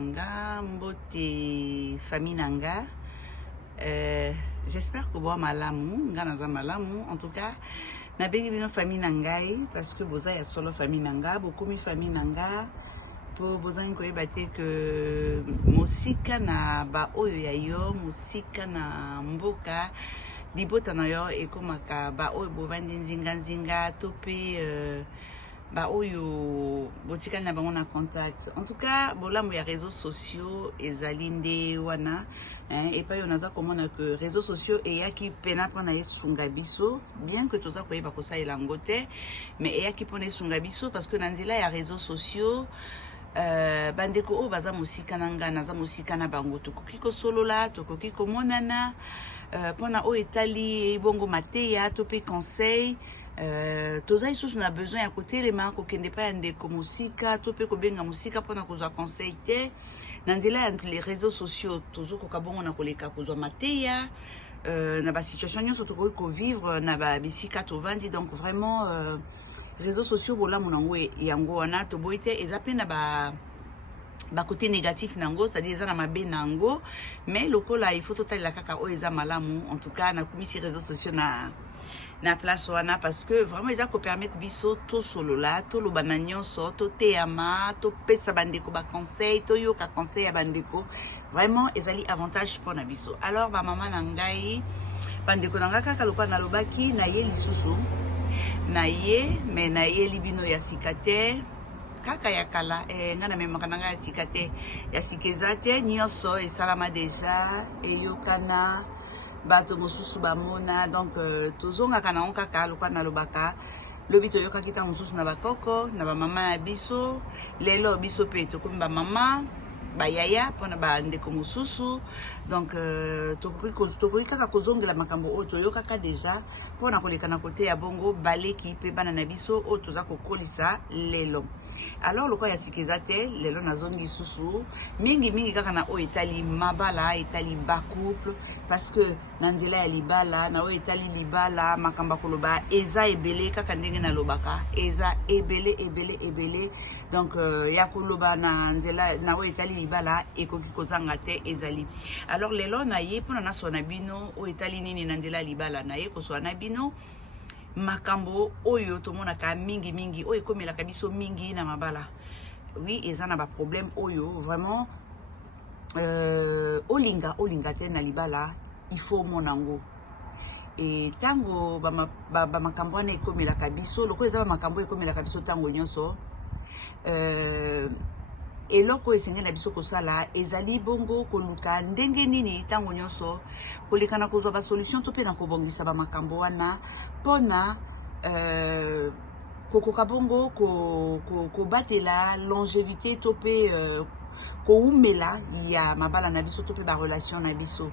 nanga, mbote famille nanga. J'espère que vous malamu, ngana malamu. En tout cas, na bengi bino famille nangai parce que boza ya solo famille nanga, beaucoup mi famille nanga. Po boza nkoye bate que musika na ba oyo ya yo, musika na mboka libota na yo ekomaka ba oyo bovandi nzinga tope ba oyo botika na bango na contact. En tout cas, bolamu ya réseaux sociaux ezali nde wana et pas on a komona que réseaux sociaux eyaki pena pona esunga biso, bien que toza koyeba kosa elangote, mais eyaki pona esunga biso parce que na nzela ya réseaux sociaux bandeko o baza musika nanga naza musika na bango tokoki kosolola tokoki komonana pona o etali bongo mateya to pe conseil toza isusu na besoin ya kotelema kokende pa ya ndeko musika to pe kobenga musika pona kozwa conseil te na nzela ya les réseaux sociaux tozokoka bongo na koleka kozwa mateya na ba situation nyonso tokoki kovivre na ba bisika tovandi. Donc vraiment réseaux sociaux bola monango yango wana to boite ezape na ba côté négatif nango, c'est-à-dire ça na mabe nango, mais lokola il faut total la kaka o eza malamu. En tout cas na komisi réseaux sociaux na place wana parce que vraiment ils a ko permettre biso to solo la to lo bananyo so to teama to pesa bandeko ba conseil to yoka conseil ya bandeko, vraiment ezali avantage pour na biso. Alors ba mama nangai bandeko nanga kaka lokwa na lobaki na ye lisusu na ye mais na ye libino ya sikate kaka ya kala ngana me makananga ya sikate ya sikezate nyoso e salama deja e yokana bato mosusu bamona. Donc tozonga kana on kaka lokwa na lobaka lobi to yoka kita mosusu na bakoko na ba mama ya biso lelo biso pe to komba mama bayaya pona ba ndeko mosusu. Donc tokoki kaka kozongela makambo oyo toyokaka deja pona koleka na kote ya bongo baleki pe bana na biso oyo toza kokolisa lelo. Alors lokwa ya sikeza te lelo nazongi susu mingi kaka na oyo etali mabala etali ba couple parce que na nzela ya libala na oyo etali libala makamba koloba eza ebele kaka ndenge na lobaka eza ebele. Donc ya koloba na nzela na oyo etali libala ekoki kozanga te ezali. Alors lelo na ye pona na sona bino o etali nini na nzela libala na ye ko sona bino makambo oyo tomona ka mingi oyo komela ka biso mingi na mabala. Oui, ezana ba problème oyo vraiment olinga te na libala il faut monango. Et tango ba makambo na ekomela ka biso loko eza ba makambo ekomela ka biso tango nyonso eloko esenge na biso kosala ezali bongo koluka ndenge nini tango nyonso koleka na kozwa ba solution to pe na kobongisa ba makambo wana pona kokoka bongo ko batela longévité to pe ko umela ya mabala na biso to pe ba relation na biso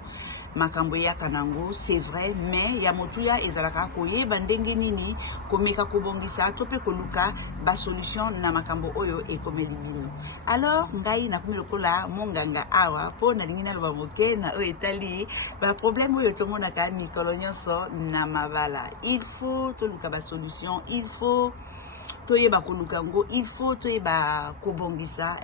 makambo ya kanango. C'est vrai, mais ya motuya ezalaka koyeba ndenge nini komeka kobongisa to pe koluka ba solution na makambo oyo ekomeli bino. Alors ngai na komi lokola monganga awa po na lingina loba moke na oyo etali ba problème oyo tomona ka mikolo nyonso na mabala. Il faut toluka ba solution, il faut toyeba koluka ngo, il faut toyeba kobongisa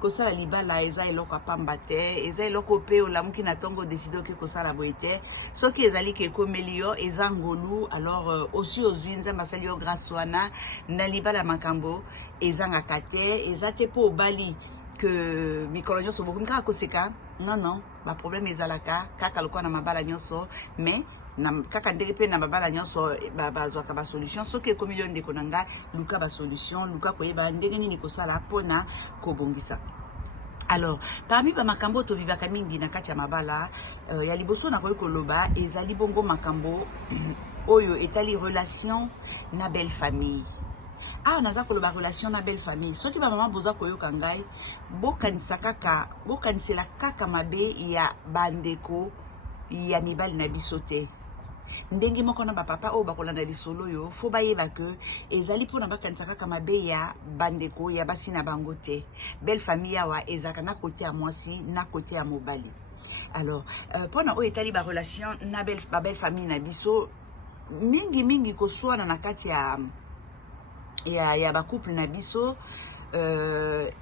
kosala libala eza eloko apamba te eza eloko pe olamuki na tongo décider ke kosala boite soki ezali ke komeli yo eza ngolu. Alors aussi ozwi nzambe asali yo grâce wana na libala makambo ezangaka te eza te po obali que mikolo nyonso bokomi kaka koseka non ba problème ezalaka kaka lokwa na mabala nyonso mais na kaka ndenge pe na mabala nyonso bazwaka ba solution soki ekomi yo ndeko nanga luka ba solution luka koyeba ndenge nini kosala pona kobongisa. Alors parmi ba makambo to vivaka mingi na kati ya mabala ya liboso na koyi koloba ezali bongo makambo oyo etali relation na belle famille. Naza koloba relation na belle famille soki ba mama boza koyoka ngai bokanisela kaka mabe ya bandeko ya mibali na biso te ndenge moko na ba papa o bakolanda lisolo yo fo bayeba que ezali pona bakanisa kaka mabe ya bandeko ya basi na bango te. Belle famille awa ezaka na côté ya mwasi na côté ya mobali. Alors pona o etali ba relation na belle famille na biso mingi koswana na kati ya ba couple na biso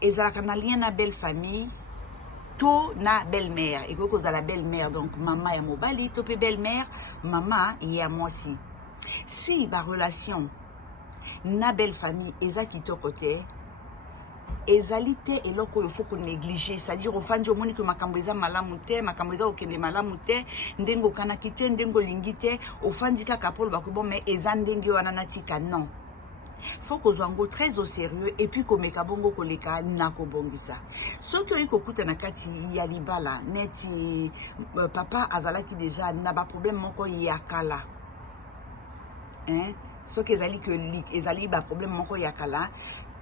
ezalaka na lien na belle famille to na belle-mère et que la belle-mère donc maman ya mobali to pe belle-mère maman ya mwasi si ba relation na belle famille eza kitoko te ezali te eloko il faut qu'on néglige c'est-à-dire ofandi omoni que makambo eza malamu te makambo eza okende malamu te ndenge okanaki te ndenge olingi te ofandi kaka polo bakubo mais eza ndenge wana natika non faut kozwa ngo très au sérieux et puis komeka bongo koleka na kobongisa soki oyi kokuta na kati ya libala neti papa azalaki déjà na ba problème moko ya kala hein soki ezali que ezali ba problème moko ya kala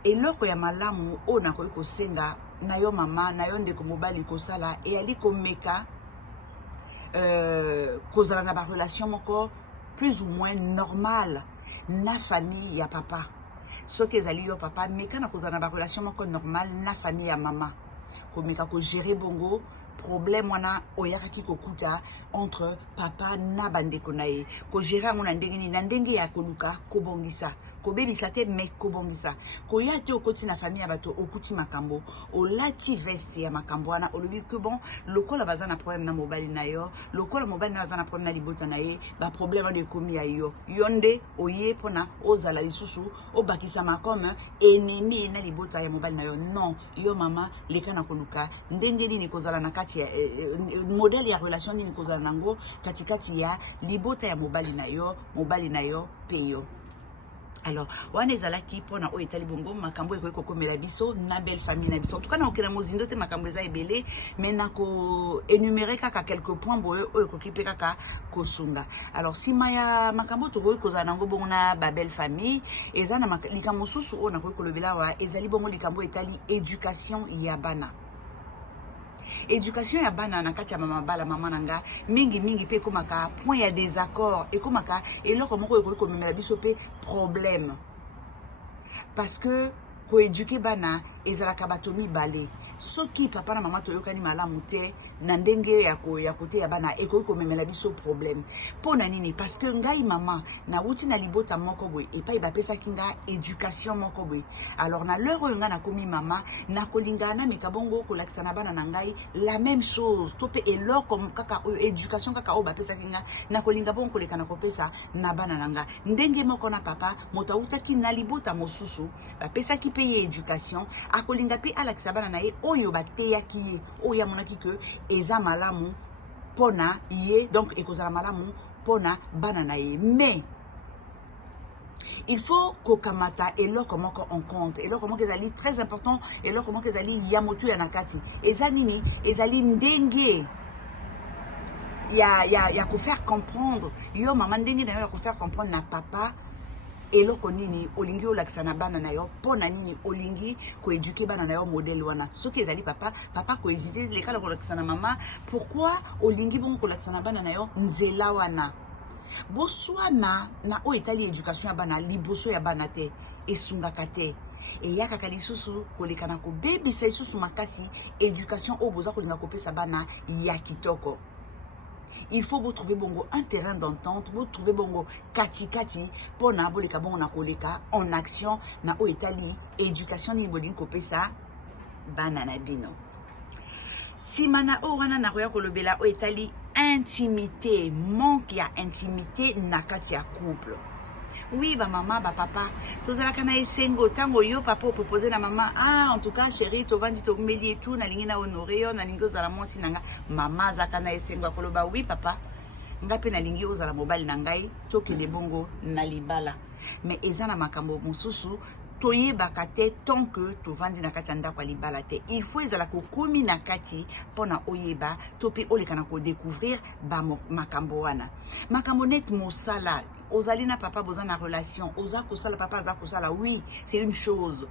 eloko ya malamu o na koyi kosenga na yo mama na yo ndeko mobali kosala e ali komeka kozala na ba relation moko plus ou moins normal na famille ya papa soki ezali yo papa meka na kozala na ba relation moko normal na famille ya mama komeka ko gérer bongo problème wana oyakaki kokuta entre papa na bandeko na ye ko gérer ngo na ndenge ya koluka kobongisa kobebisa te me kobongisa koya te okoti na famille ya bato okuti makambo olati veste ya makambo wana olobi que bon lokola baza na problème na mobali na yo lokola mobali na baza na problème na libota na ye ba problème wana ekomi ya yo yonde oye pona ozala lisusu obakisama comme ennemi na libota ya mobali na yo non yo mama leka na koluka ndenge nini kozala na kati ya modèle ya relation nini kozala nango katikati ya libota ya mobali na yo pe yo. Alors, wana ezalaki pona o etali bongo makambo ekoki kokomela biso na belle famille na biso. En tout cas na okena mozindo te makambo eza ebele mais na ko énumérer kaka quelques points boye o ekoki pe kaka kosunga. Alors sima ya makambo to koki kozala nango bongo na ba belle famille eza na likambo susu o na koki kolobela wa ezali bongo likambo etali éducation ya bana. Éducation ya bana na kati ya mama bala mama nanga mingi pe komaka point ya désaccord et komaka eloko moko ekoki komemela biso pe problème parce que ko éduquer bana ezalaka bato mibale soki papa na mama toyokani malamu te na ndenge ya kote ya bana ekoki komemela biso problème pona nini parce que ngai mama na wuti na libota moko boy epai bapesaki nga éducation moko boy alors na l'heure oyo nga nakomi mama na kolinga na mekabongo kolakisa na bana na ngai la même chose to pe eloko kaka éducation kaka o bapesaki nga na kolinga bongo koleka na kopesa na bana na nga ndenge moko na papa moto awutaki na libota mosusu bapesaki pe ye éducation akolinga pe alakisa bana na ye oyo bateyaki ye oyo amonaki que eza malamu pona ye donc ekozala malamu pona bana na ye mais il faut kokamata eloko moko en compte eloko moko ezali très important eloko moko ezali ya motu ya nakati eza nini ezali ndenge ya ko faire comprendre yo mama ndenge na yo ya ko faire comprendre na papa eloko nini olingi olakisa na bana na yo pona nini olingi ko éduquer bana na yo modèle wana soki ezali papa ko hésiter lekala kolakisa na mama pourquoi olingi bongo kolakisa na bana na yo nzela wana boswana na o etali éducation ya bana liboso ya bana te esungaka te eyakaka lisusu koleka na kobebisa lisusu makasi éducation oyo boza kolinga kopesa bana ya kitoko. Il faut vous trouver bongo un terrain d'entente, vous trouver bongo kati pona boleka bongo na koleka en action na o etali éducation ni bolingo kopesa bana na bino. Si mana o wana na koya kolobela o etali intimité, manque ya intimité na kati ya couple. Oui, ba maman, ba papa, tozalaka na esengo tango yo papa o proposer na maman, en tout cas chérie, to vandi to meli et tout na lingi na honorer yo na lingi ozala mwasi nanga, mama zaka na esengo akoloba oui papa. Nga pe na lingi ozala mobali na ngai, to kele bongo na libala. Mais eza na makambo mosusu toyebaka te tant que tovandi na kati ya ndako ya libala te. Il faut ezala kokomi na kati pona oyeba to pe oleka na ko découvrir ba makambo wana. Makambo net mosala ozali na papa boza na relation oza kosala papa aza kosala oui c'est une chose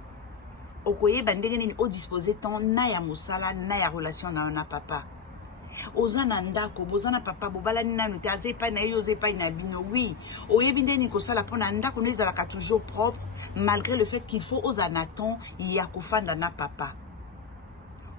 okoyeba ndenge nini o disposer temps na ya mosala na ya relation na papa oza na ndako boza na papa bobalani nanu te aza epai na ye oza epai na bino oui oyebi ndeni kosala mpona ndako no ezalaka toujours propre malgré le fait qu'il faut oza na temps ya kofanda na papa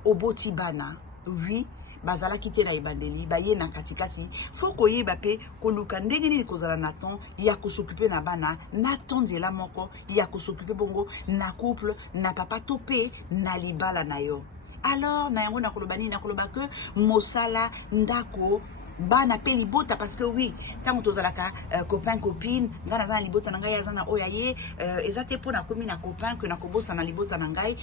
oboti bana oui bazalaki te na ebandeli baye na katikati faut koyeba pe koluka ndenge nini kozala na temps ya kosoccuper na bana na temps nzela moko ya kosoccuper bongo na couple na papa to pe na libala na yo alors na yango nakoloba nini nakoloba que mosala ndako bana pe libota parce que oui tant tozalaka copain copine nga naza na libota na ngai aza na oyo ye eza te mpo nakomi na copain que nakobosa na libota na ngai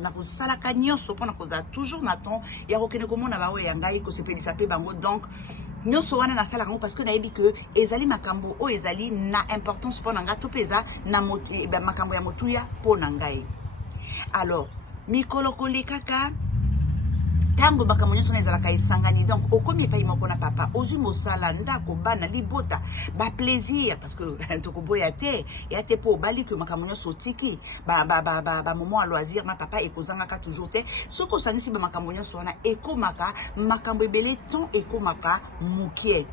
nakosalaka nyonso mpo nakozala toujours na ton ya kokende komona baoyo ya ngai kosepelisa mpe bango donc nyonso wana nasalaka yango parce que nayebi que ezali makambo oyo ezali na importance mpo na ngai to mpe eza na makambo ya motuya mpo na ngai. Alors mikolo kolekaka tango makambo nyonso ezalaka esangani donc okomi epai moko na papa ozwi mosala ndako bana libota ba plaisir parce que tokoboya te ya te mpo obali ke makambo nyonso otiki moment ya loisir na papa ekozangaka toujours te soki osangisi bamakambo nyonso wana ekomaka makambo ebele ton ekomaka mokie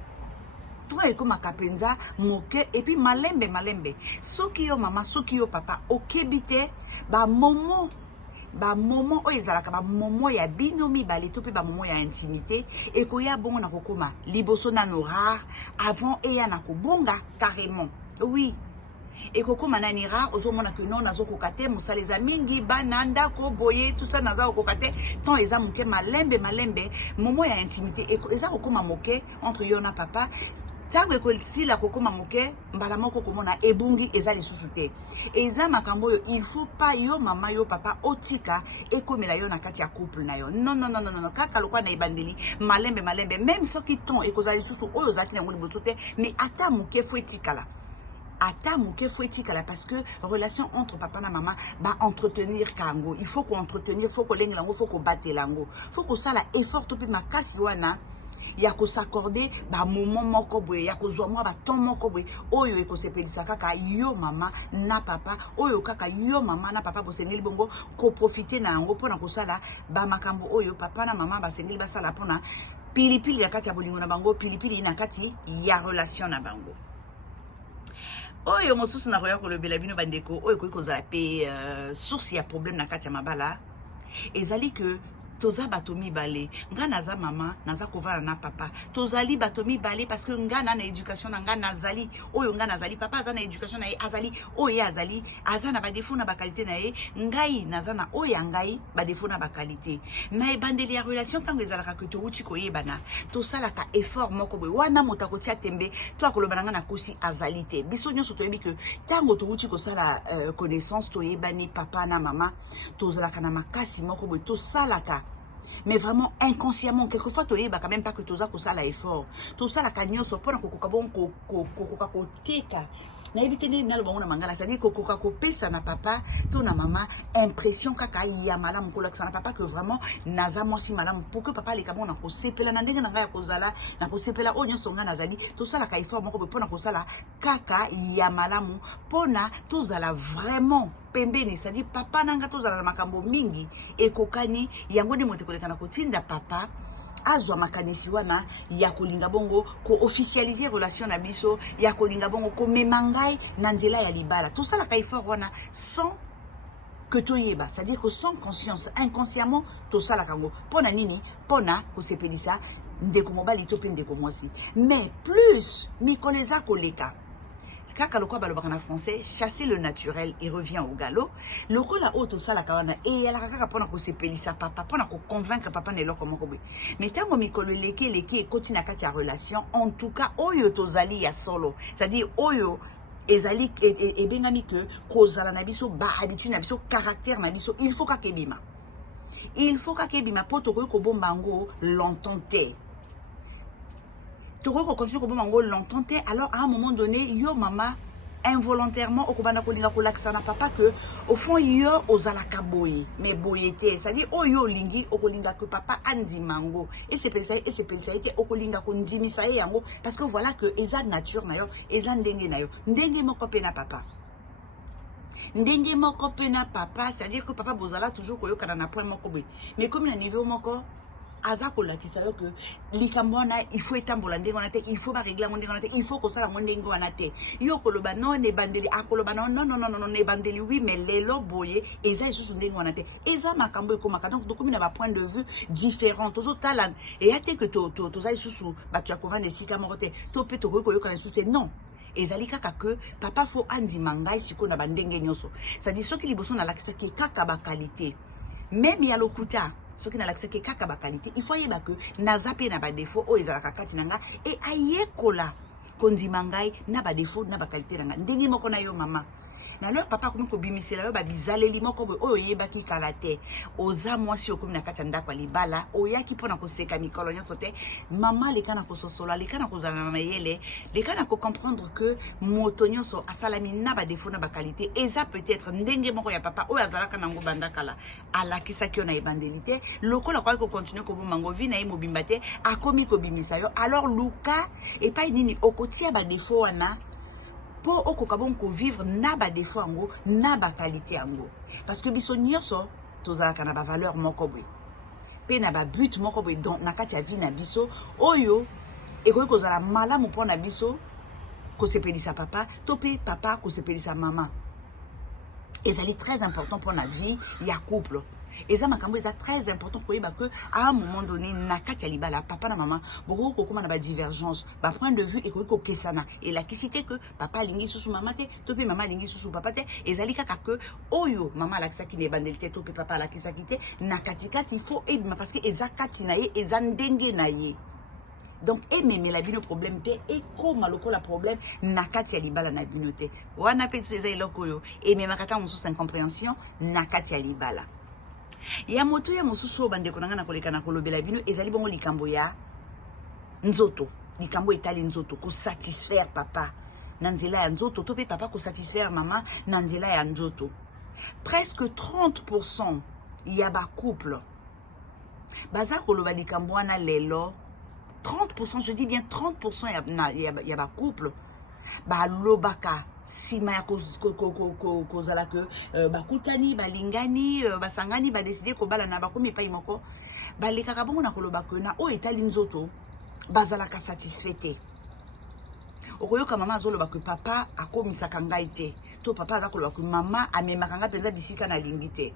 to ekomaka mpenza moke epuis malembe soki yo mama soki yo papa okebi te moment oyo ezalaka bamomo ya bino mibale to mpe bamomo ya intimité ekoya bongo na kokoma liboso nano rare avant eya na kobonga carrément oui ekokoma nani rare ozomona ke non nazokoka te mosala eza mingi bana ndako boye tout ça naza kokoka te tant eza moke malembe momo ya intimité eza kokoma moke entre yo na papa tango ekosila kokoma moke mbala moko komona ebungi eza lisusu te eza makambo oyo il faut pas yo mama yo papa otika ekomela yo na kati ya couple na yo non kaka lokwa na ebandeli malembe même soki ton ekozala lisusu oyo ozalaki nango liboso te mais ata moke fo etikala parce que relation entre papa na maman ba entretenir kango il faut qu'on entretenir faut qu'on lenga lango faut qu'on batte lango faut qu'on sala effort to pe makasi wana ya ko s'accorder ba moment moko boye ya ko zwa mwa ba ton moko boye oyo ekosepelisa kaka yo mama na papa oyo kaka yo mama na papa bosengeli bongo ko profiter na yango pona ko sala ba makambo oyo papa na mama basengeli basala pona pilipili ya kati ya bolingo na bango pilipili na kati ya relation na bango. Oyo mosusu na koya kolobela bino bandeko oyo koyi kozala pe source ya problème na kati ya mabala ezali que toza bato mibale nga naza mama naza kovana na papa tozali bato mibale parce que nga na éducation na nga nazali oyo nga nazali papa aza na éducation na ye azali oyo azali aza na ba défaut na ba qualité na ye ngai naza na oyo ngai ba défaut na ba qualité na ebandeli ya relation tango ezalaka que touti koyebana tosalaka effort moko boye wana moto akotia tembe to akoloba nga na kosi azali te biso nyonso toyebi que tango touti kosala connaissance toyebani papa na mama tozalaka na makasi moko boye tosalaka mais vraiment inconsciemment quelquefois tu quand même pas que tu as ça l'effort tout ça la cagnon so pour kokoka bon kokoka koteka na ebite ni na lobongo na mangala c'est à dire kokoka kopesa na papa to na mama impression kaka ya malamu ko laksa na papa que vraiment naza mosi malamu pour que papa le kabon na ko sepela na ndenge na nga ya kozala na ko sepela onyo songa nazali to ça la ka effort moko pour na ko sala kaka ya malamu pona to zala vraiment pembeni c'est-à-dire papa nanga tozala na makambo mingi ekokani yango ndi mote koleka na kotinda papa azwa makanisi wana ya kolinga bongo ko officialiser relation na biso ya kolinga bongo ko memangai na nzela ya libala tout ça la kaifort wana sans que toyeba c'est-à-dire que sans conscience inconsciemment tout ça la kango pona nini pona ko sepelisa ndeko mobali to pe ndeko mwasi mais plus mikoleza koleka kaka lokwa balobaka na français chasser le naturel et revient au galop loko la auto sala kawana et ala kaka pona ko sepelisa papa pona ko convaincre papa ne loko moko boy mais tango mikolo leki continue kati ya relation en tout cas oyo tozali ya solo c'est-à-dire oyo ezali et bengami que kozala na biso ba habitude na biso caractère na biso il faut kakebima poto ko bomba ngo longtemps te tu continues comme mango longtemps alors à un moment donné yo mama involontairement au kobanda kolinga kolakisa na papa que au fond yo ozalaka boye mais boyete c'est-à-dire oh yo lingi okolinga que papa andi mango et c'est pensa été okolinga ko ndimisa yango parce que voilà que eza nature na yo eza ndenge na yo ndenge moko pe na papa c'est-à-dire que papa bozala toujours koyokana na point moko boye mais comme na niveau moko azako la kisayo que likambona il faut etambola ndenge wana te il faut ba régler ndenge wana te il faut ko sala ndenge wana te yo koloba non ne bandeli akoloba non ne bandeli oui mais lelo boye eza isusu ndenge wana te eza makambo ekomaka donc dokomi na ba point de vue différents tozo talent et ate que to za isusu ba tu akovanda sika moko te to pe to ko yoka isusu te non ezali kaka que papa faut andi mangai siko na bandenge nyoso ça dit soki liboso na lakisa ki kaka ba qualité même ya lokuta Ce qui n'a l'accès que kaka ba qualité, il faut y que nazape na ba défaut o ezalaka kati nanga et ayekola kondimangai na ba défaut na ba qualité nanga. Ndenge moko na yo mama. Na leur papa comme ko bimisela yo ba bizaleli moko boy oyo yebaki kala te. Oza mwasi okomi na kati ndako libala oyaki pona ko seka mikolo nyonso te. Mama le kana ko sosola le kana ko zala na mayele le kana ko comprendre que moto nyonso asalami na ba défaut na ba qualité eza peut-être ndenge moko ya papa oyo azalaka nango bandakala alakisa kio na evangelité lokola kwa ko continuer ko bomango vi na ye mobimba te akomi ko bimisa yo alors luka et pas nini okotia ba défaut wana po okoka bon ko vivre na ba défaut ango na ba qualité ango parce que biso nyonso tozalaka na ba valeur moko boy pe na ba but moko boy donc na kati ya vie na biso oyo ekoki kozala malamu mpona biso kosepelisa papa to pe papa kosepelisa mama ezali très important pour la vie ya couple. Et ça, c'est très important pour que à un moment donné, nakati libala papa na maman, beaucoup kokoma na ba divergence, ba point de vue et ko kesana. Et la kisité que papa lingi sous maman te, topi maman lingi sous papa te, et zalika que oyo maman la kisa ki ne bandelite topi papa la kisa kite, nakati kati il faut aimer parce que ezakati na ye, ezandenge na ye. Donc, aimer la bino problème te, et comme maloko la problème, nakati libala na bino te. Wana pe tseza iloko yo, et même makata musu incompréhension, nakati libala. Ya moto ya mosusu bande konanga na koleka na kolobela bino ezali bongo likambo ya nzoto likambo etali nzoto ko satisfaire papa na nzela ya nzoto to pe papa ko satisfaire mama na nzela ya nzoto. Presque 30% ya ba couple baza koloba likambo wana lelo 30%, je dis bien 30% ya ba couple ba lobaka sima ya kozala que bakutani balingani basangani ba décider ko bala na bakomi pa imoko balekaka bongo na koloba que na o etali nzoto bazalaka satisfait. Okoyoka mama azoloba que papa akomisaka ngai te to papa azakoloba que mama amemaka nga penza bisika na lingi te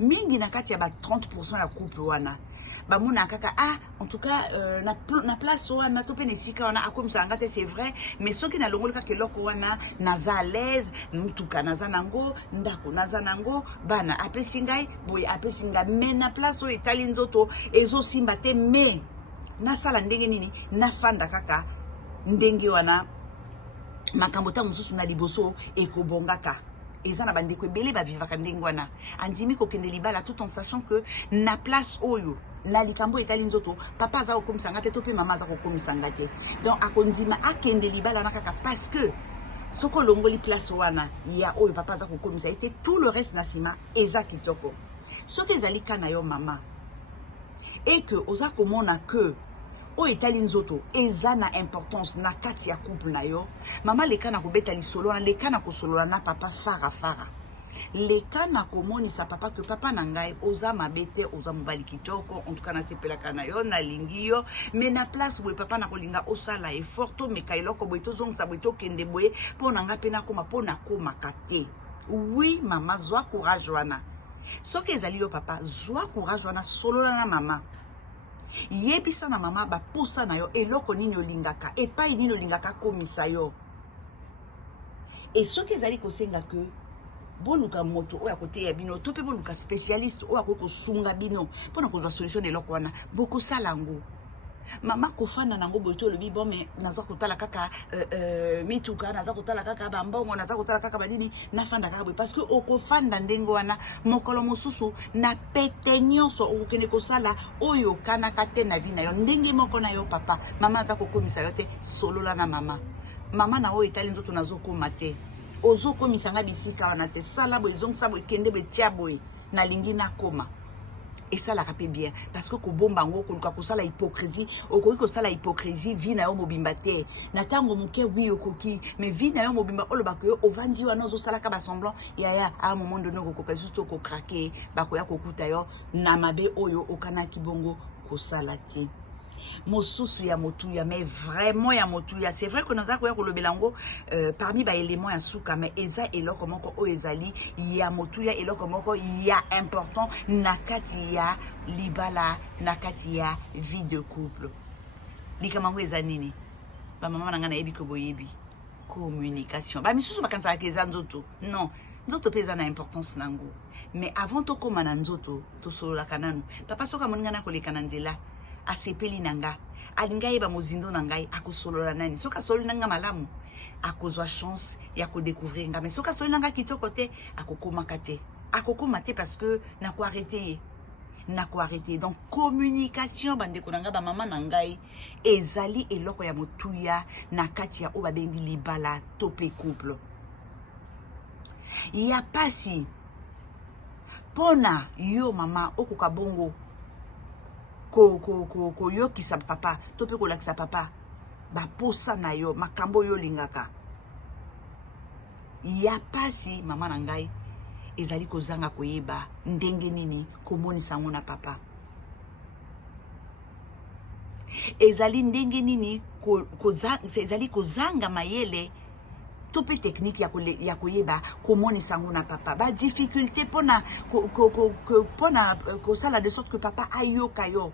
mingi na kati ya ba 30% ya couple wana bamona kaka en tout cas na place wana to pe nesika wana akomisa ngate c'est vrai mais soki na longoli kaka eloko wana naza à l'aise mutuka naza nango ndako naza nango bana apesi ngai boye apesi nga mais na place o etali nzoto ezosimba te mais nasala ndenge nini nafanda kaka ndenge wana makambo ta mususu na liboso ekobongaka. Eza na bandeko ebele bavivaka ndenge wana andimi kokende libala tout en sachant que na place oyo la likambo etali nzoto papa aza kokomisa nga te to pe mama aza kokomisa nga te donc akondima akende libala na kaka parce que soko longoli place wana ya oyo papa aza kokomisa ete tout le reste na sima eza kitoko soki ezali kana yo mama et que oza komona que o etali nzoto eza na importance na kati ya couple na yo mama leka na kobeta lisolo na leka na kosolola na papa fara leka na komonisa papa que papa na ngai oza mabete oza mobali kitoko en tout cas na sepelaka na yo na lingi yo mais na place boye papa na kolinga osala effort to meka eloko boye tozongisa boye tokende boye mpo na nga mpe nakoma mpo nakomaka te. Oui mama zwa courage wana soki ezali yo papa zwa courage wana solola na mama yebisa na mama baposa na yo eloko nini olingaka epai nini olingaka komisa yo et soki ezali kosenga que boluka moto oya kote ya bino to pe boluka spécialiste oya kosunga bino pona kozwa solution de eloko wana bokosala ngo mama kofanda nango boye to lobi bon mais naza kotala kaka mituka naza kotala kaka bambongo naza kotala kaka banini nafanda kaka boye parce que okofanda ndenge wana mokolo mosusu na pete nyonso okokende kosala oyo kanaka te na vi na yo ndenge moko na yo papa mama aza kokomisa yo te solola na mama na oyo etali nzoto nazokoma te ozokomisa nga bisika wana te sala boye ezongisa boye kende betia boye nalingi nakoma esalaka mpe bien parce que kobomba yango okoluka kosala hypocrisie okoki kosala hypocrisie vi na yo mobimba te na ntango moke wi okoki mais vi na yo mobimba olobaka yo ovandi wana ozosalaka basemblant yaya a moment donné okokoka lisusu to okokrake bakoya kokuta yo na mabe oyo okanaki bongo kosala te mosusu ya motuya mais vraiment ya motuya c'est vrai que naza koya kolobela yango parmi ba éléments ya suka mais eza eloko moko oyo ezali ya motuya eloko moko ya important na kati ya libala na kati ya vie de couple likamango eza nini ba mama na nga na yebi ko boyebi communication ba misusu bakansaka eza nzoto non nzoto pe eza na importance nango. Mais avant tokoma na nzoto tosololaka nanu papa soka moninga na koleka na nzela asepeli nanga alinga yeba mozindo na ngai akosolola nani soka solo nanga malamu akozwa chance ya kodécouvrir nga. Mais soka solo nanga kitoko te akokomaka te parce que na ko arrêter donc communication bandeko nanga ba mama na ngai ezali eloko ya motuya na kati ya o babengi libala tope couple. Ya pasi pona yo mama okoka bongo ko yokisa papa to pe kolakisa papa ba posa na yo makambo yo lingaka. Ya pasi mama na ngai ezali kozanga koyeba ndenge nini komonisa ngo na papa. Ezali ndenge nini ezali kozanga mayele tope technique ya koyeba komonisa ngo na papa. Ba difficulté pona kosala de sorte que papa ayoka yo.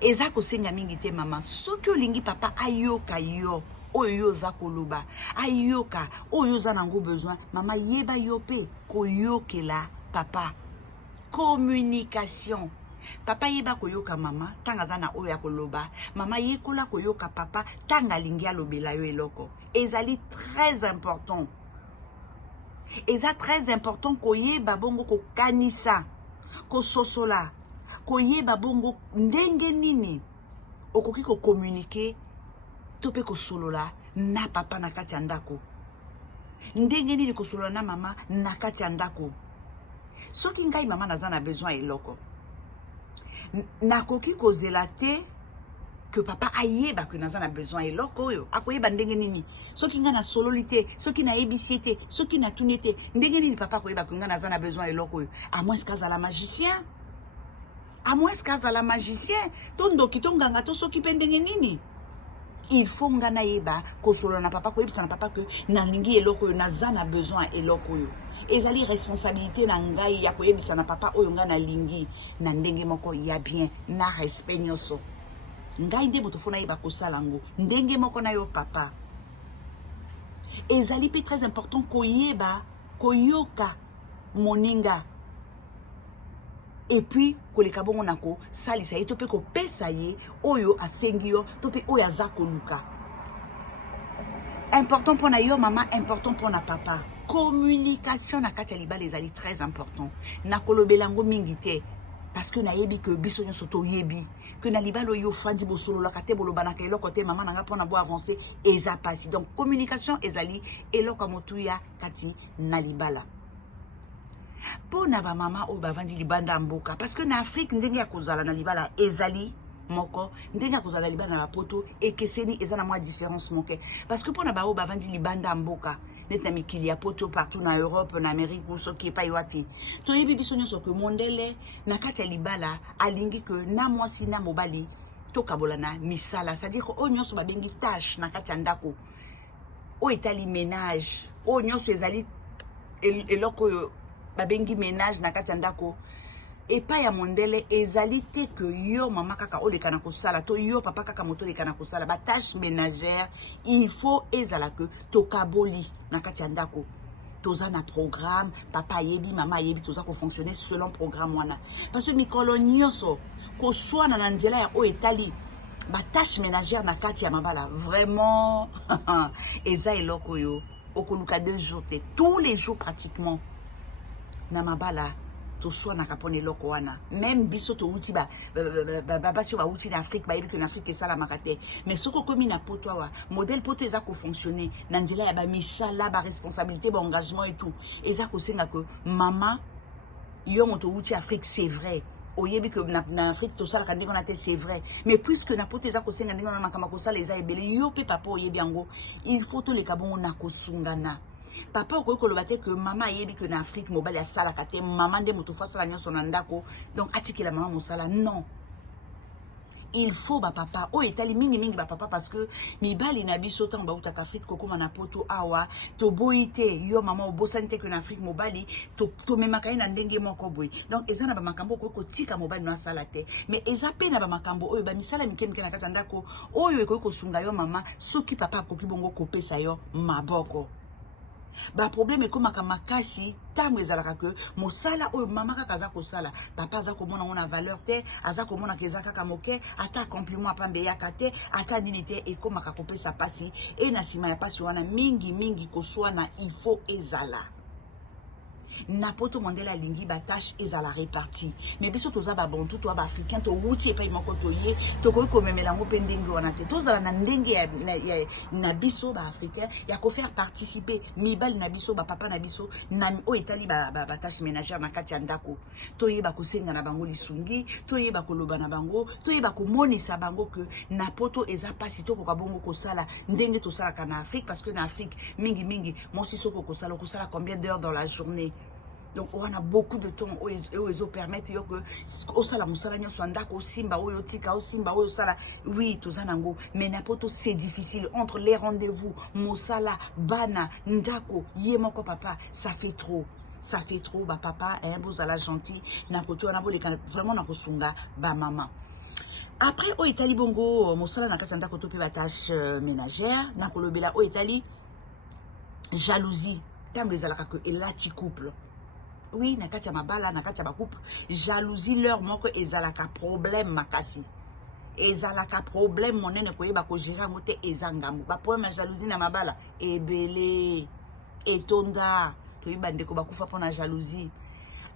Eza kosenga mingi te mama soki olingi papa ayoka yo oyo za koloba ayoka oyo za nango besoin mama yeba yo pe koyokela papa. Communication papa yeba koyoka mama tanga za na oyo ya koloba mama yekola koyoka papa tanga lingi alobela yo eloko. Ezali très important. Eza très important koyeba bongo kokanisa kososola koyeba bongo ndenge nini okoki ko communiquer tope kosolola na papa na kati ya ndako. Ndenge nini kosolola na mama na kati ya ndako. Soki ngai mama naza na besoin eloko nakoki kozela te que papa ayeba que naza na besoin eloko oyo akoyeba ndenge nini soki nga na sololi te soki na yebisi te soki na tuni te ndenge nini papa akoyeba que nga naza na besoin eloko oyo à moins qu'azala magicien. À moins qu'azala magicien tondoki tonganga to soki pe ndenge nini. Il faut nga na yeba kosolola na papa koyebisa na papa que nalingi eloko oyo naza na besoin eloko oyo. Ezali responsabilité na ngai ya koyebisa na papa oyo nga na lingi na ndenge moko ya bien na respect nyonso. Ngai nde moto fona yeba kosala ngo ndenge moko na yo papa. Ezali pe très important koyeba koyoka moninga. Et puis koleka bongo nako salisa ye to pe ko pesa ye oyo asengi yo to pe oyo azako luka. Important pour na yo mama, important pour na papa. Communication na kati ya libala ezali très important. Na kolobelango mingi te parce que na yebi que biso nyonso to yebi que na libala yo fandi bosolo la kate boloba na eloko te mama nanga pona bo avancer eza pasi. Donc communication ezali eloko motuya kati na libala. Pona ba mama o bavandi libanda mboka parce que na Afrique ndenge ya kozala na libala ezali moko ndenge ya kozala libala na poto ekeseni eza na mwa différence moke parce que pona ba o bavandi libanda mboka neta mikili ya poto partout na Europe na Amérique ou soki pa yoati to yebi biso nyonso que mondele na kati ya libala alingi que na mwasi na mobali to kabolana misala c'est-à-dire o nyonso babengi tâche na kati ya ndako o etali ménage o nyonso ezali eloko babengi ménage na kati ya ndako epai ya mondele ezali te que yo mama kaka oleka na kosala to yo papa kaka moto oleka na kosala ba tâche ménagère il faut ezala que tokaboli na kati ya ndako toza na programme papa yebi mama yebi toza ko fonctionner selon programme wana parce que mikolo nyonso koswana na nzela ya o etali ba tâche ménagère na kati ya mabala vraiment eza eloko yo okoluka 2 jours te tous les jours pratiquement na mabala to soit na kapone loko wana même biso to uti ba basi ba uti na Afrique ba yebi que na Afrique sala makate mais soko komi na poto wa modèle poto eza ko fonctionner na nzela ya ba misala ba responsabilité ba engagement et tout eza ko senga que mama yo moto uti Afrique c'est vrai oyebi que na Afrique to sala kandeko na te c'est vrai mais puisque na poto eza ko senga ndenge na makama ko sala eza ebele yo pe papa oyebi yango il faut to le kabongo na ko sungana. Papa okoki koloba te que mama yebi que na Afrique mobali asala kate mama nde moto fasala nyonso na ndako donc atikela mama mosala non. Il faut ba papa o etali mingi ba papa parce que mibali na biso tant ba uta Afrique kokoma na poto awa to boite yo mama obosani te que na Afrique mobali to memaka na ndenge moko boy donc ezana ba makambo ko tika mobali na sala te mais eza pe na ba makambo oyo ba misala mikemike na kata ndako oyo ekoki kosunga yo mama soki papa akoki bongo kopesa yo maboko. Ba problème est comme makasi tango ezalaka que mosala o mama kaka aza kosala papa aza komona ona valeur te aza komona keza kaka moke ata compliment apambe yaka te ata nini te ekomaka kopesa pasi e na sima ya pasi wana mingi koswana il faut ezala na poto mondela lingi ba tâche ezala répartie mais biso toza ba bon tout ba africain to wuti epai moko toye to ko komemela ngo pe ndenge wana te tozala na ndenge ya na biso ba africain ya ko faire participer mibali na biso ba papa na biso na o etali ba tâche ménagère na kati ya ndako toye ba kosenga na bango lisungi toye ba koloba na bango toye ba komonisa bango que na poto eza pasi to ko ka bongo ko sala ndenge to sala kana Afrique parce que na Afrique mingi moi si soko ko sala combien d'heures dans la journée. Donc on a beaucoup de temps où ils permettent que au sala musala nyo swanda ko simba o yotika o simba o sala oui tout ça nango mais n'importe c'est difficile entre les rendez-vous musala bana ndako yemoko papa ça fait trop ba papa hein bozala gentil na koto na boleka vraiment na kosunga ba maman. Après au Italie bongo musala na kasanda koto pe ba tâche ménagère na kolobela au Italie jalousie tam les alaka que elati couple. Oui, na kati ya mabala, na kati ya couple, jalousie leur moko ezalaka problème makasi. Ezalaka problème monene koyeba ko gérer ngote ezangamu. Ba problème jalousie na mabala ebele etonda to ibandeko bakufa pona jalousie.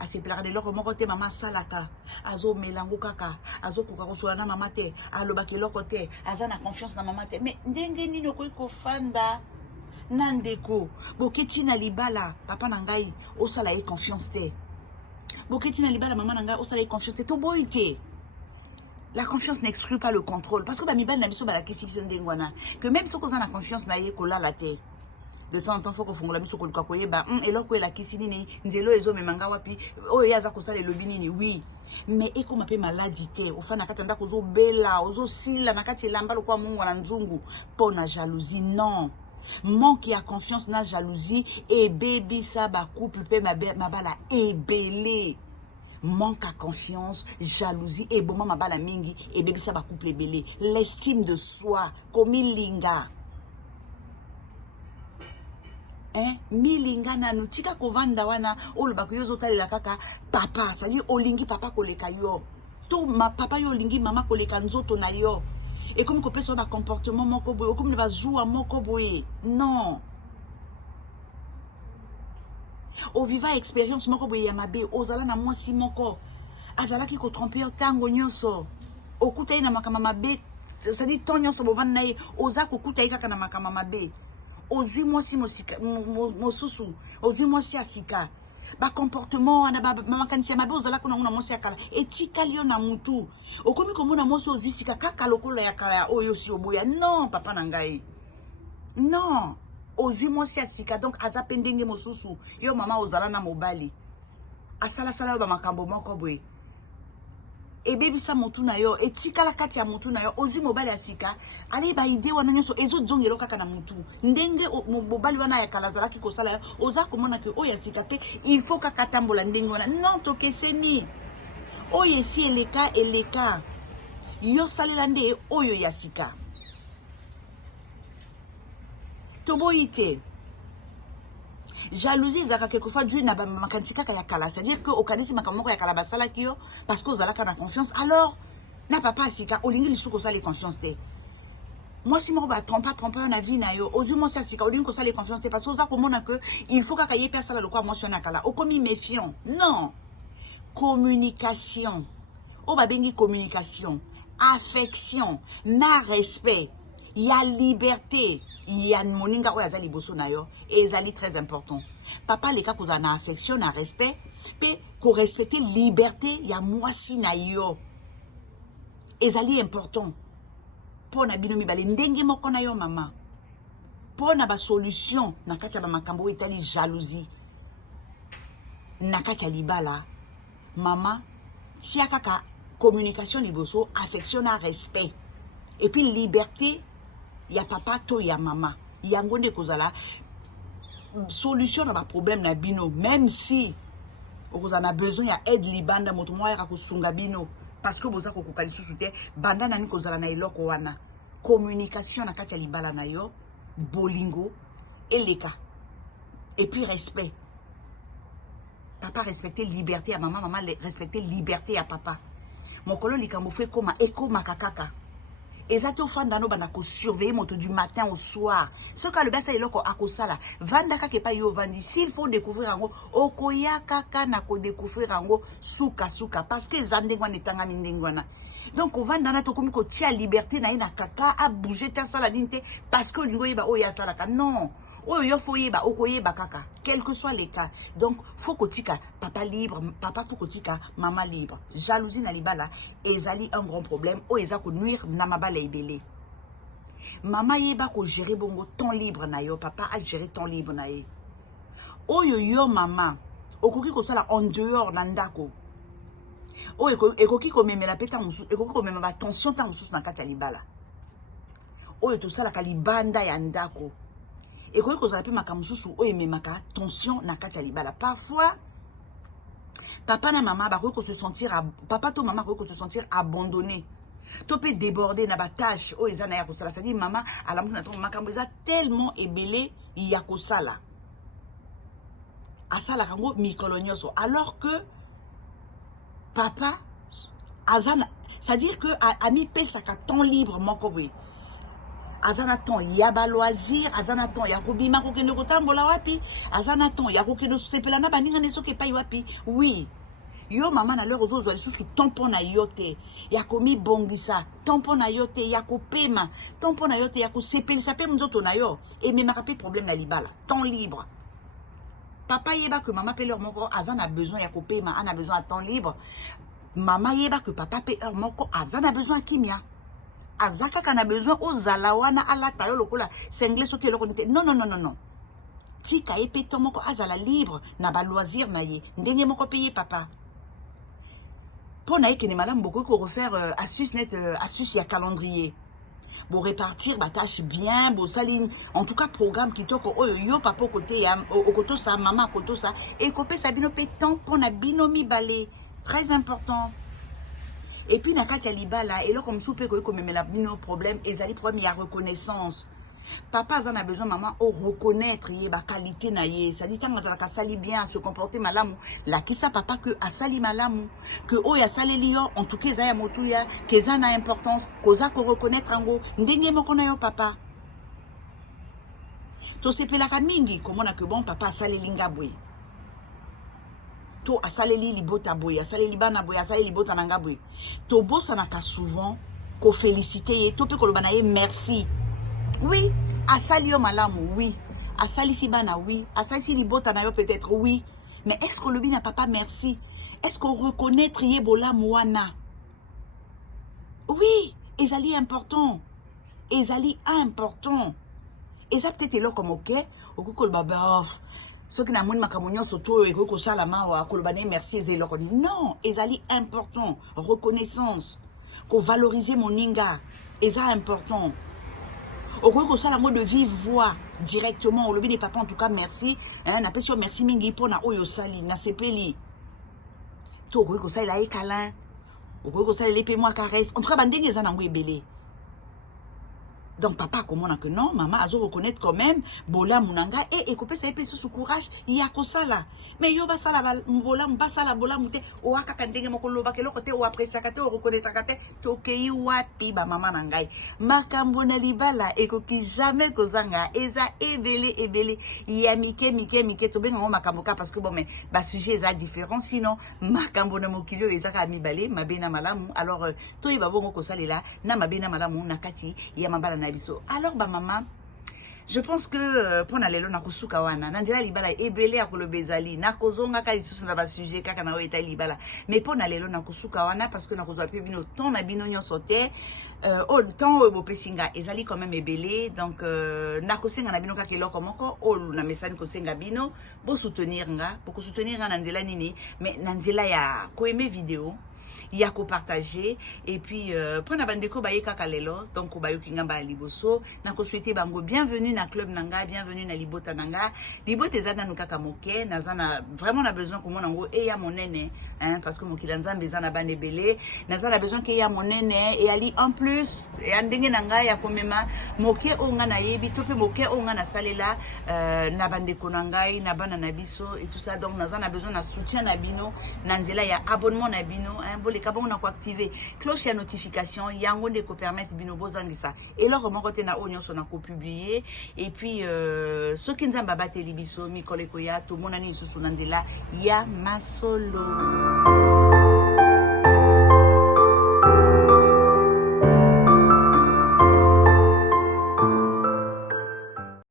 A se plaindre de leur moko te mama salaka, azo melango kaka, azo koka kosola na mama te, alobaki loko te, azana confiance na mama te. Mais ndenge nini ko fanda Nandeko, boketi na libala, papa nangai, osala e confiance te. Boketi na libala, maman nangai, osala e confiance te. To boite. La confiance n'exclut pas le contrôle. Parce que ba mibali na biso ba la question d'engwana. Que même si on a confiance na ye kola la te. De temps en temps, faut qu'on fongola biso koluka koye ba et loko la kisini ni nzelo ezo memanga wapi. O yaza kosala lobinini, oui. Mais eko mape maladie te. Ofana katanda kozo bela, ozo sila nakati lamba lokwa mungu na nzungu. Pona jalousie, non. Manque ya confiance na jalousie et baby ça ba couple pe ma bala ebele manque à confiance jalousie et bon ma bala mingi et baby ça ba couple ebele l'estime de soi comme linga hein milinga na nutika kovanda wana oloba ko yozo talela kaka papa ça dit olingi papa koleka yo to ma papa yo olingi mama koleka nzoto na yo. Et comme qu'on peut sur un comportement moko boye, comme ne va jouer moko boye. Non. Au viva expérience moko boye yamabe, ozala na mwasi moko. Azala ki ko tromper tango nyonso. Okuta ina makama mabe, ça dit ton nyonso bovan nae, oza kokuta ika kana makama mabe. Ozi mwasi mosika mosusu, ozi mwasi asika. Ba comportement ana ba mama kanisi mabe ozala kuna nguna mosi akala etika lio na mutu okomi komona mosi ozisika kaka lokolo ya kala oyo si oboya non papa nangai non ozi mosi asika donc aza pendenge mosusu yo mama ozala na mobali asala sala ba makambo moko boye e baby sa mutu na yo etika la kati ya mutu na yo ozi mobali asika ali ba ide wana nyoso ezo zongelo kaka na mutu ndenge mobali wana ya kala zalaki kosala oza komona ke oya sika pe il faut kaka tambola ndenge wana non to keseni oye si eleka yo salela nde oyo ya sika to boite jalousie zaka quelquefois dû na makanisi kaka ya kala c'est-à-dire que okanisi makamoko ya kala basala kiyo parce que ozalaka na confiance alors na papa asika olingi lisuko sala confiance te moi si mo ba trompa na vie na yo ozu mo asika olingi ko sala confiance te parce que oza komona que il faut kaka ye personne le quoi mentionner kala okomi méfiant non communication o ba bengi communication affection na respect il y a liberté, il y a moninga oya za liboso na yo et ezali très important. Papa les cas ko za na affection na respect, pe ko respecter liberté ya mwasi na yo. Ezali important. Pona bino mibale ndenge moko na yo mama. Pona ba solution na kati ya ba makambo etali jalousie. Na kati ya libala mama tia kaka communication liboso, affection na respect. Et puis liberté ya papa to ya mama yango nde kozala solution na ba problème na bino même si okozana besoin ya aide libanda moto moya ka kosunga bino parce que boza kokoka lisusu te banda nani kozala na eloko wana communication na kati ya libala na yo bolingo eleka Et puis respect. Papa respectait liberté à maman, maman respectait liberté à papa. Mon colo likambo fait comme eko makakaka. Et ça te fait d'ano banako surveiller moto du matin au soir. Ce que le bas ça est loko akosala. Vandaka ke pa yo vandi. S'il faut découvrir ango, okoya kaka nako découvrir ango suka suka parce que zandengwa netanga mindengwana. Donc on va dans la tokomi ko tia liberté na ina kaka a bouger ta sala dinte parce que lingo yeba oya sala ka non. Oyo faut yeba okoyeba kaka quel que soit les cas. Donc faut kotika papa libre, papa faut kotika maman libre. Jalousie na libala ezali un grand problème o eza ko nuire na mabala ebele. Maman yeba ko gérer bongo temps libre na yo, papa a gérer temps libre na ye. Oyo yo maman okoki ko sala en dehors na ndako. O ekoki ko memela peta musu, ekoki ko memela tension ta musu na kati ya libala. Oyo to sala ka libanda ya ndako. Et quand on a pu makamususu o ememaka tension na kati ya libala. Parfois papa na maman ba ko se sentir papa to maman ko se sentir abandonné. To peut déborder na ba tâche o ezana ya kosala. C'est-à-dire maman alamu na to makambo eza tellement ebelé ya kosala. Asala kango mikolonyoso alors que papa azana, c'est-à-dire que ami pesa ka temps libre moko boy. Azanaton yaba loisir, azanaton yakobima kokende kotambola wapi, azanaton yakokende sepelana baninga nesoke pa wapi. Oui. Yo maman na leur ozo sous tampon na yote. Yakomi bongisa, tampon na yote yakopema, tampon na yote yakosepelisa pe mzoto na yo et même pas problème na libala. Temps libre. Papa yeba que maman pe leur moko azan a besoin yakopema, an a besoin de temps libre. Maman yeba que papa pe leur moko azan a besoin kimia. Azaka kana besoin aux zalawana ala tayo lokola sengle soki eloko nite. Non non non non non. Tika epeto moko azala libre na ba loisir na ye. Ndenge moko payer papa. Pour na yeke ne madame beaucoup ko refaire astuce net astuce ya calendrier. Pour répartir ba tâche bien, bo saline en tout cas programme qui toko oyo yo papa côté ya okoto sa maman koto sa et kopé sa bino pe temps pour na binomi balé. Très important. Et puis na kati ya libala et là comme soupe ko comme la bino problème ezali problème ya reconnaissance. Papa en a besoin maman au reconnaître ye ba qualité na ye, ça dit tant ka sali bien se comporter malamu la kisa papa que a sali malamu que o ya sali liyo en tout cas ya motu ya que ça na importance koza ko reconnaître ngo ndenge moko na yo papa. To sepelaka mingi komona que bon papa sali lingabwe. To asaleli libota boy, asaleli bana boy, asaleli libota nanga boy. To bossa naka souvent ko féliciter, to pe ko lobana ye merci. Oui, asali yo malamu, oui. Asali si bana, oui. Asali si libota na yo peut-être, oui. Mais est-ce que le bin n'a papa merci? Est-ce qu'on reconnaît trier bola moana? Oui, ezali important. Ezali important. Et ça peut-être là comme ok, okoko le baba off. Ce qui n'a pas de surtout et que ça la main kolobane merci et non ezali important reconnaissance qu'on valoriser mon ninga eza important au que ça la mode de vive voix directement au lobby des papas en tout cas merci hein appelle sur merci mingi pour na oyo sali na sepeli to que ça il a câlin au que ça il moi caresse en tout cas bandenge eza na ngwebele. Donc papa comment que non maman azo reconnaître quand même bola munanga et écouper ça épée sous courage il y a que ça là mais yo ba sala bola mbasala bola mute o aka kandenge mokolo ba kelo côté o après ça kate o reconnaître kate to kei wapi ba maman nangai makambo na libala ekoki jamais kozanga eza ebele ya mike to benga makambo ka parce que bon mais ba sujet eza différent sinon makambo na mokilio eza ka mibale mabena malamu alors to iba bongo ko salela na mabena malamu na kati ya mabala. Alors ba maman je pense que pour aller na kusuka wana nanjela libala ebele akolo bezali na kozonga ka lisusu na ba sujet kaka na weta libala mais pour aller na kusuka wana parce que na kozwa pe bino ton na bino nyonso te au temps bo pesinga ezali quand même ebele donc na kosenga na bino kaka eloko moko o na message kosenga bino bo soutenir nga nanjela nini mais nanjela ya ko aimer vidéo ya ko partager et puis pona bandeko ba yeka lelo donc ba yokinga ba liboso na ko souhaiter bango bienvenue na club nanga, bienvenue na libota nanga. Libota ezana no kaka moke nazana vraiment na besoin ko mona ngo e ya monene hein parce que mokila nzambe ezana bande belé nazana besoin que ya monene et ali en plus et andenge nanga ya komema moke onga na yebi to pe moke onga na salela na bandeko nangai na bana na biso et tout ça donc nazana besoin na soutien na bino na nzela ya abonnement na bino hein boleka bon na ko activer cloche ya notification yango nde ko permettre bino bozangisa et alors moko te na onyo so na ko publier et puis soki nzamba bateli biso mikolo ko ya to monani susu na nzela ya masolo.